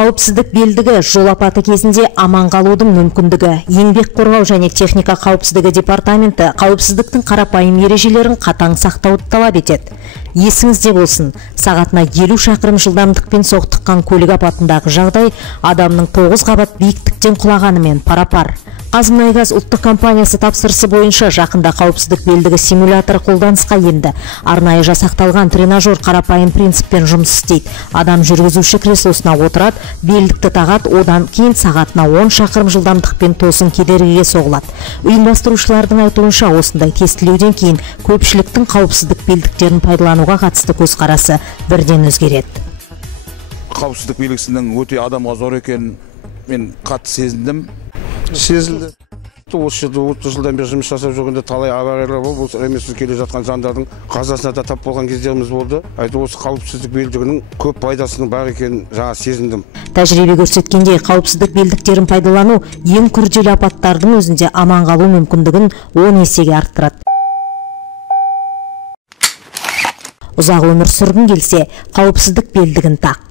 Қауіпсіздік белдігі жол апаты кезінде аман қалудың мүмкіндігі. Еңбек қорғау және техника қауіпсіздігі департаменті қауіпсіздіктің қарапайым ережелерін қатаң сақтауды талап етеді. Есіңізде болсын, сағатына 50 шақырым жылдамдықпен соқтыққан көлік апатындағы жағдай адамның 9 қабат биіктіктен құлағанымен пара-пар. Қазмұнайгаз ұлттық компаниясы тапсырысы бойынша жақында қауіпсіздік белдігі симуляторы қолданысқа енді. Арнайы жасақталған тренажер қарапайым принциппен жұмыс істейді. Адам жүргізуші креслосына отырады, белдікті тағады, одан кейін сағатына 10 шақырым жылдамдықпен тосын кедергіге соғылады. Ұйымдастырушылардың айтуынша осындай тестілеуден кейін көпшіліктің қауіпсіздік белдіктерін пайдалануға қатысты көзқарасы бірден өзгереді. Қауіпсіздік белгісінің өте адамға зор екенін мен қатты сезіндім. Сезілді. Осы жерде 30 жылдан бері жұмыс жасап жүргенде талай авариялар болды. Осы емессіз келе жатқан жандардың қазасына да тап болған кездеріміз болды. Осы қауіпсіздік белдігінің көп пайдасының бар екенін жаңа сезіндім. Тәжірибе көрсеткендей, қауіпсіздік белдіктерін пайдалану ең күрделі апаттардың өзінде аман қалу мүмкіндігін 10 есеге арттырады. Ұзақ өмір сүргің келсе, қауіпсіздік белдігін тақ.